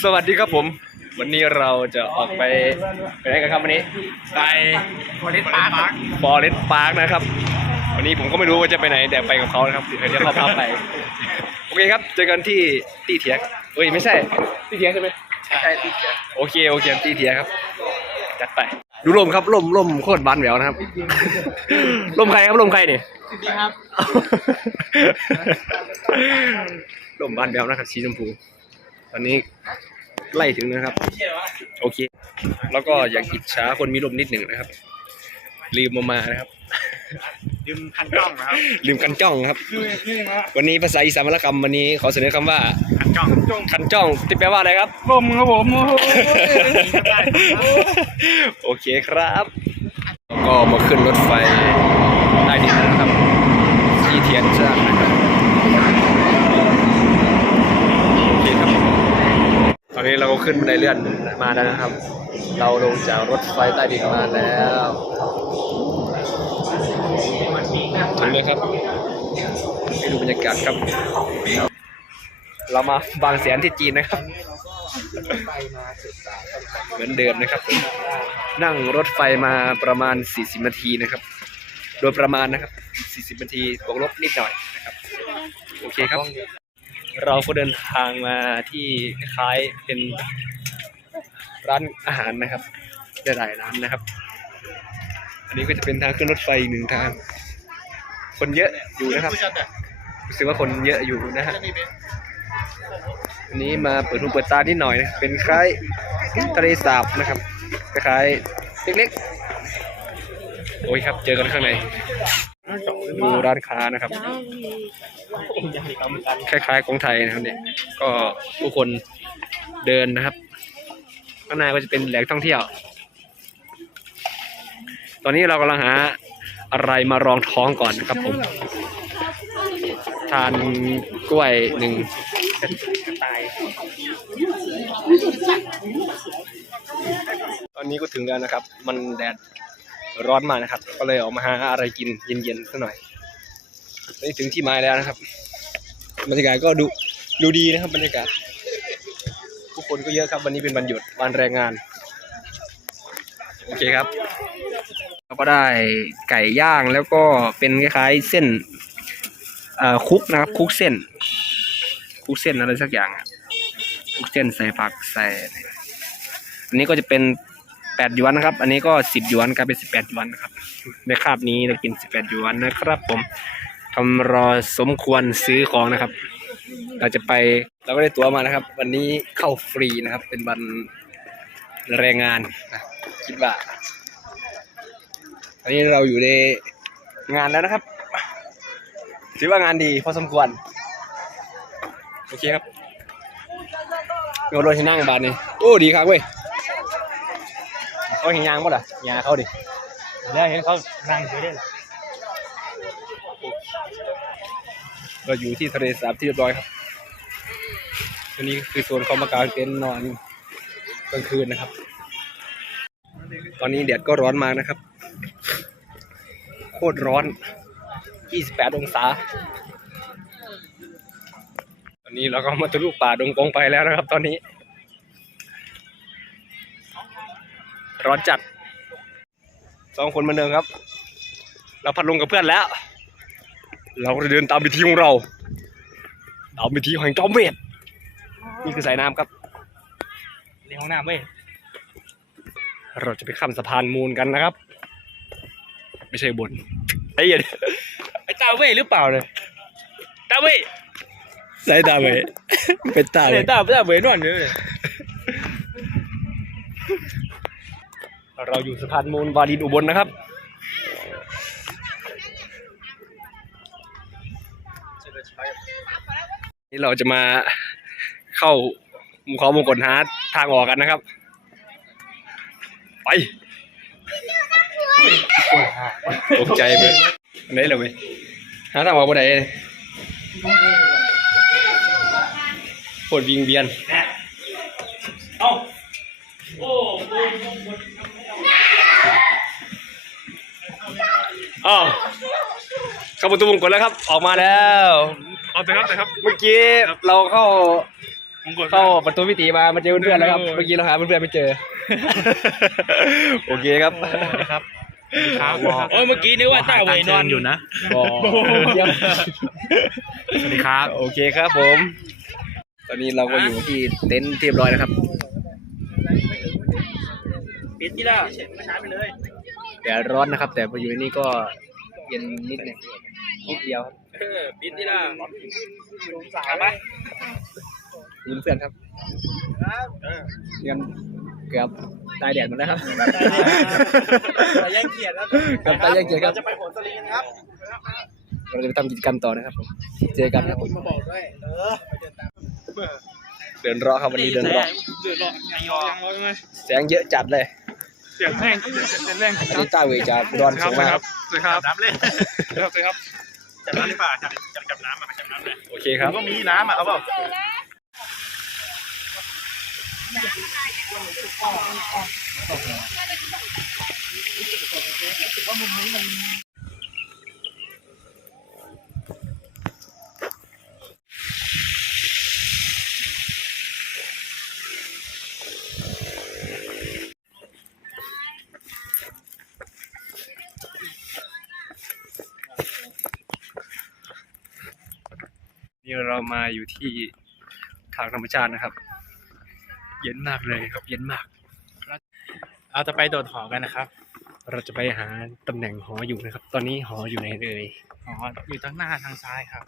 สวัสดีครับผม วันนี้เราจะออกไปไปไหนกันครับวันนี้ไปฟอเรสต์พาร์คฟอเรสต์พาร์คนะครับ วันนี้ผมก็ไม่รู้ว่าจะไปไหนแต่ไปกับเขานะครับเดี๋ยวเขาพาไปโอเคครับเจอกันที่ตีเถียงเอ้ยไม่ใช่ตีเถียงใช่ไหมใช่ที่เขียนโอเคโอเคตีเถียงครับจัดไปดูลมครับลมลมโคตรบานแหววนะครับลมใครครับลมใครเนี่ยดีครับลมบานแหววนะครับสีชมพู ตอนนี้ไล่ถึงนะครับ โอเค แล้วก็อยากอิจฉาคนมีลมนิดหนึ่งนะครับ ลืมมามานะครับยืมคันกล้องนะครับ ลืมกันจ้องครับคือนี่นะวันนี้ภาษาอีสานวรรณกรรมวันนี้ขอเสนอคำว่าคันกล้องจ้องคันจ้องที่แปลว่าอะไรครับ ลมครับผมโอ้โหโอเคครับก็มาขึ้นรถไฟใต้ดินนะครับ ที่เทียนจ้างนะครับโอเคครับ ต อนนี้เราก็ขึ้นบันไดเลื่อนมาแล้วนะครับ เราลงจากรถไฟใต้ดินมาแล้วถึงเลยครับให้ดูบรรยากาศครับ เรามาบางแสนที่จีนนะครับ เหมือนเดิมนะครับ นั่งรถไฟมาประมาณ 40 นาทีนะครับ โดยประมาณนะครับ 40 นาทีบวกลบนิดหน่อยนะครับ โอเคครับ เราก็เดินทางมาที่คล้ายเป็นร้านอาหารนะครับหลายร้านนะครับ อันนี้ก็จะเป็นทางขึ้นรถไฟอีกหนึ่งทาง คนเยอะอยู่นะครับรู้สึกว่าคนเยอะอยู่นะฮะอันนี้มาเปิดหูเปิดตานิดหน่อยนะเป็นคล้ายทะเลสาบนะครับคล้ายเล็กๆโอ้ยครับ เจอกันข้างใน ดูร้านค้านะครับ คล้ายๆของไทยนะครับเนี่ย ก็ผู้คนเดินนะครับ ข้างในก็จะเป็นแหล่งท่องเที่ยว ตอนนี้เรากำลังหาอะไรมารองท้องก่อนนะครับผม ทานกล้วยหนึ่งตอนนี้ก็ถึงแล้วนะครับ มันแดด ร้อนมากนะครับ ก็เลยออกมาหาอะไรกินเย็นๆสักหน่อยนนี้ถึงที่หมายแล้วนะครับ บรรยากาศก็ดูดูดีนะครับบรรยากาศผู้คนก็เยอะครับวันนี้เป็นวันหยุดวันแรงงาน โอเคครับเราก็ได้ไก่ย่างแล้วก็เป็นคล้ายๆเส้นอ่อคุกนะครับ คุกเส้น คุกเส้นอะไรสักอย่างคุกเส้นใส่ผักใส่อันนี้ก็จะเป็น ดหยวนนะครับ อันนี้ก็สิบหยวนกลายเป็นสิบแปดหยวนนะครับ ในคาบนี้เรากินสิบแปดหยวนนะครับ ผมทำรอสมควรซื้อของนะครับ เราจะไปเราก็ได้ตั๋วมานะครับ วันนี้เข้าฟรีนะครับ เป็นวันแรงงานนะคิดว่าอันนี้เราอยู่ในงานแล้วนะครับถือว่างานดีพอสมควร โอเคครับมีรถที่นั่งบานนี่โอ้ดีครับเว้ย เขาเห็นยางป่ะล่ะยางเขาดิแล้วเห็นเขานั่งอยู่ด้วยเราอยู่ที่ทะเลสาบที่เรียบร้อยครับอันนี้คือโซนเขามากางเต็นท์นอนกลางคืนนะครับ ตอนนี้แดดก็ร้อนมากนะครับ โคตรร้อน 28 องศา ตอนนี้เราก็มาทะลุป่าดงกงไปแล้วนะครับ ตอนนี้ ร้อนจัดสองคนเหมือนเดิมครับ เราพัดลงกับเพื่อนแล้ว เราก็จะเดินตามวิธีของเราตามวิธีของจอมเวทนี่คือสายน้ำครับในห้องน้ำเว้ยเราจะไปข้ามสะพานมูลกันนะครับ ไม่ใช่บนไอ้เหี้ยไอ้ตาเว้ยหรือเปล่าเนี่ยตาเว้ยสายตาไปเป็นตาเลเนี่ยยตาตาเว้ยนอนอยู่เลย เราอยู่สะพานมูลวารินอุบลนนะครับนี่เราจะมาเข้ามุขอมงกลหาทางออกกันนะครับ ไปตกใจไปไหนเลยเว้ยหาทางออกบ่ได้เลยปวดวิงเวียน อ้าวเข้าประตูวงกลแล้วครับ ออกมาแล้ว เอาแต่ครับแต่ครับเมื่อกี้เราเข้าผมกดเข้าประตูวิตีมามาเจอเพื่อนๆแล้วครับ เมื่อกี้เราหาเพื่อนๆไม่เจอ โอเคครับครับครับโอ้ยเมื่อกี้นึกว่าต้าเวนอนอยู่นะบอเยี่ยมสวัสดีครับ โอเคครับผม ตอนนี้เราก็อยู่ที่เต็นท์เรียบร้อยนะครับ ปิดที่ละเช็ดกระช้าไปเลย แดดร้อนนะครับ แต่พออยู่ในนี้ก็เย็นนิดหนึงนิดเดียวครับเออปิดที่ละกลับไปยืมเพื่อนครับเงินเกือบตายแดดหมดแล้วครับแย่งเกียรติแล้วเกือบตายแย่งเกียรติครับ จะไปโหนสลิงครับเราจะไปทำกิจกรรมต่อนะครับผมเจอกันครับผมมาบอกด้วยเออเดินรอครับวันนี้เดินรอเดือดร้อนยังรอยังรอยังไงแสงเยอะจัดเลย เสียงแรงเสียงแรงอันนี้ต้าเวจากอุดอนส่งมาครับสวัสดีครับน้ำเล่นครับสวัสดีครับจับน้ำดีกว่าจับจับจับน้ำมาจับน้ำเลยโอเคครับก็มีน้ำอะเอาเปล่า นี่เรามาอยู่ที่ทางธรรมชาตินะครับ เย็นมากเลยครับ เย็นมาก เราจะไปโดดหอกันนะครับ เราจะไปหาตำแหน่งหออยู่นะครับ ตอนนี้หออยู่ไหนเอ่ยหออยู่ทางหน้าทางซ้ายครับ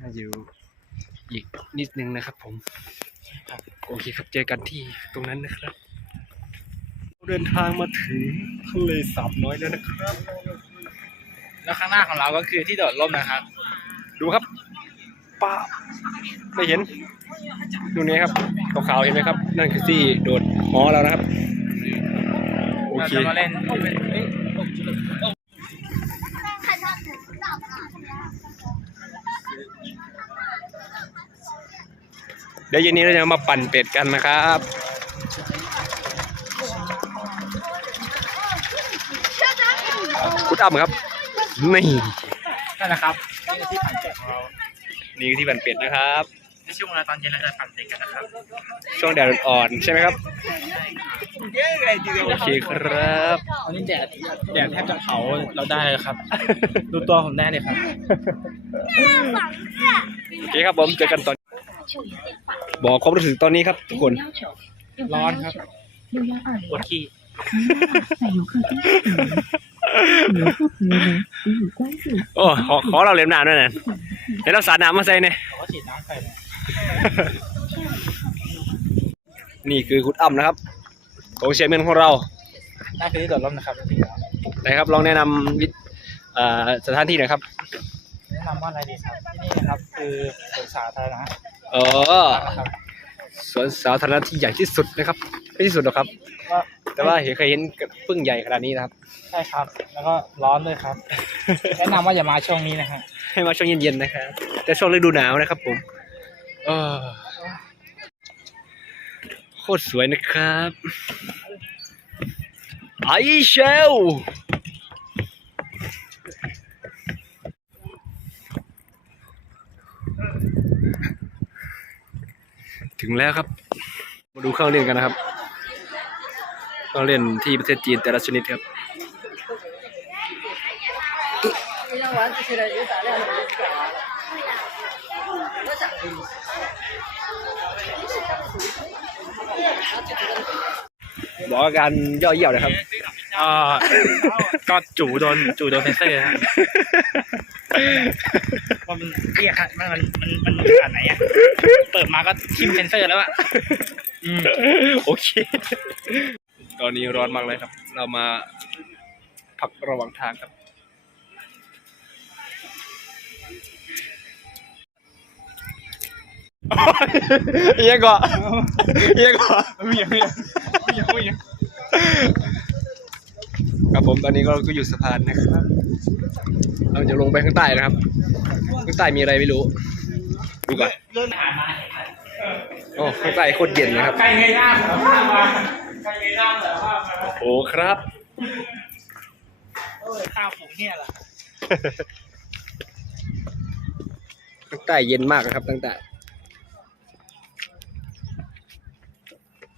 น่าอยู่อีกนิดนึงนะครับ ผมครับโอเคครับเจอกันที่ตรงนั้นนะครับ เดินทางมาถึงทะเลสาบน้อยแล้วนะครับ แล้วข้างหน้าของเราก็คือที่โดดร่มนะครับ ดูครับ ป้าไม่เห็นดูนี้ครับขาวๆเห็นไหมครับ นั่นคือที่โดดหอเรานะครับโอเคมาเล่นเดี๋ยวเย็นนี้เราจะมาปั่นเป็ดกันนะครับคุณอ้ำครับ นี่นั่นนะครับ นี่ที่บันเป็ดนะครับช่วงเวลาตอนเย็นเราจะปั่นเด็กกันนะครับ ช่วงแดดอ่อนใช่ไหมครับโอเคครับวันนี้แดดแดดแทบจะเผาเราได้เลยครับ ดูตัวผมแน่เลยครับโอเคครับผมเจอกันตอน บอกความรู้สึกตอนนี้ครับทุกคน ร้อนครับปวดขี้ โอ้ขอขอเราเล็มน้ำด้วยน่ะเดี๋ยวเราสาดน้ำมาใส่เนี่ยนี่คือคุณอ่ำนะครับของเชียร์เมนของเราน่าคือที่จอดรถนะครับไหนครับลองแนะนำสถานที่หน่อยครับแนะนำว่าอะไรดีครับที่นี่นะครับคือสวนสาธารณะเออสวนสาธารณะที่ใหญ่ที่สุดนะครับไม่ที่สุดหรอกครับ แต่ว่าเห็นเคยเห็นพึ่งใหญ่ขนาดนี้นะครับ ใช่ครับ แล้วก็ร้อนด้วยครับ แนะนำว่าอย่ามาช่วงนี้นะฮะให้มาช่วงเย็นๆนะครับ แต่ช่วงฤดูหนาวนะครับ ผมเออโคตรสวยนะครับไอเชลถึงแล้วครับ มาดูเครื่องเล่นกันนะครับ เครื่องเล่นที่ประเทศจีนแต่ละชนิดครับบอกอาการย่อเยี่ยวนะครับเอ่อก็จู่โดนจู่โดนเซนเซอร์ฮะว่ามันเรียกฮะมันมันมันมันขนาดไหนอะเปิดมาก็ทิมเซนเซอร์แล้วอะอืมโอเค ตอนนี้ร้อนมากเลยครับ เรามาพักระหว่างทางครับ เอียงก่อนเอียงก่อนมีอย่างมีอย่างมีอย่างครับผมตอนนี้ก็ก็อยู่สะพานนะครับ เราจะลงไปข้างใต้นะครับ ข้างใต้มีอะไรไม่รู้ ดูก่อนเรื่องอาหารมาโอ้ข้างใต้โคตรเย็นนะครับใครเงยหน้าเหรอภาพมา ใครเงยหน้าเหรอภาพมาโอ้ครับ เออข้าวผงเนี่ยเหรอข้างใต้เย็นมากนะครับ ตั้งแต่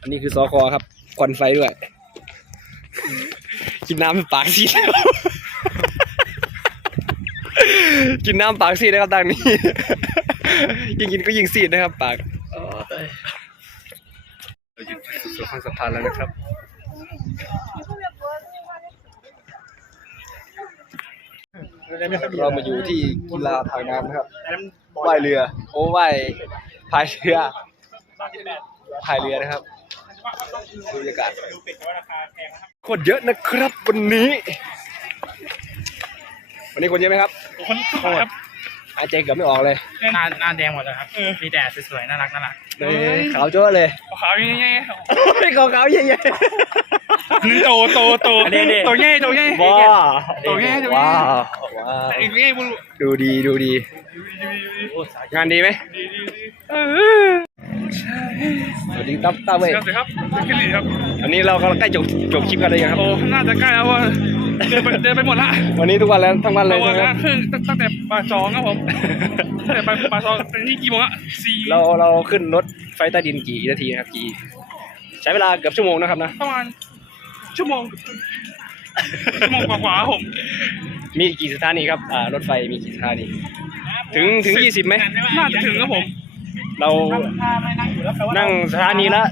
อันนี้คือซอคอครับควันไฟด้วย กินน้ำปากซีดแล้วกินน้ำปากซีดนะครับดังนี้ ยิ่งกินก็ยิ่งซีดนะครับ ปากเราอยู่สุดข้างสะพานแล้วนะครับเรามาอยู่ที่กีฬาทางน้ำนะครับว่ายเรือ โอ้ว่ายพายเรือพายเรือนะครับดูบรรยากาศคนเยอะนะครับวันนี้ วันนี้คนเยอะไหมครับ คนครับ หายใจเกือบไม่ออกเลยหน้าหน้าแดงหมดเลยครับ มีแต่สวยๆ น่ารักน่ารักเลยขาวจ้วเลยขาวยังไงไม่ขาวขาวๆใหญ่นึงโตโตโตโตใหญ่โตใหญ่ๆว้าวตัวแง่ตัวแง่ว้าวว้าวอีกใหญ่บุรุดูดีดูดี งานดีไหมสวัสดีตั้มตั้มเว้ยครับครับขึ้นหลีครับ อันนี้เรากำลังใกล้จบจบคลิปกันเลยงครับ โอ้ น่าจะใกล้แล้วว่า เดินไปเดินไปหมดละวันนี้ทุกวันแล้วทั้งวันเลยเราใช่ไหมว่าครับขึ้นตั้งแต่ปากซองครับผมตั้งแต่ปากซองเป็นที่กี่โมงอะสี่เราเราขึ้นรถไฟใต้ดินกี่นาทีนะครับกี่ ใช้เวลาเกือบชั่วโมงนะครับนะประมาณชั่วโมงชั่วโมงกว่าๆครับผมมีกี่สถานีครับอ่ารถไฟมีกี่สถานีถึงถึงยี่สิบไหมน่าจะถึงครับผม เรานั่งสถานีละ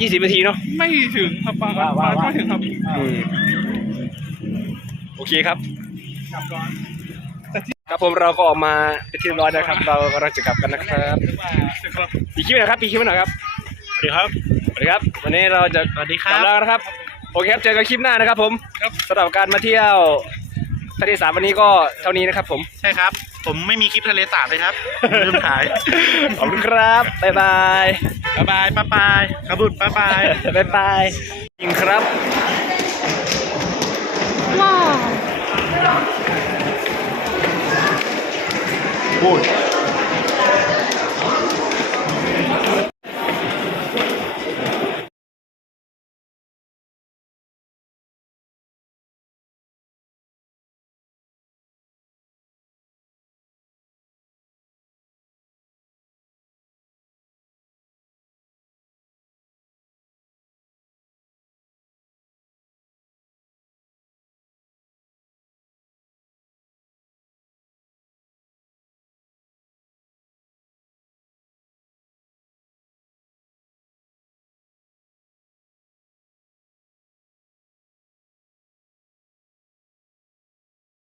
ยี่สิบนาทีเนาะไม่ถึงครับปาปาไม่ถึงครับอืมโอ เคครับครับผมเราก็ออกมาเป็นที่เรียบร้อยนะครับ เรากำลังจะกลับกันนะครับครับปีคลิปหน่อยครับปีคลิปหน่อยครับสวัสดีครับสวัสดีครับ วันนี้เราจะสวัสดีคกรัลับบแล้วนะครับโอเคครับเจอกันคลิปหน้านะครับ ผมครับสำหรับการมาเที่ยวทะเลสาบวันนี้ก็เท่านี้นะครับ ผมใช่ครับ ผมไม่มีคลิปทะเลสาบเลยครับลืมถ่ายขอบคุณครับบ๊ายบายบ๊ายบายป้าปายครับบุตรป้าปายบ๊ายบายจริงครับ 哇。พูด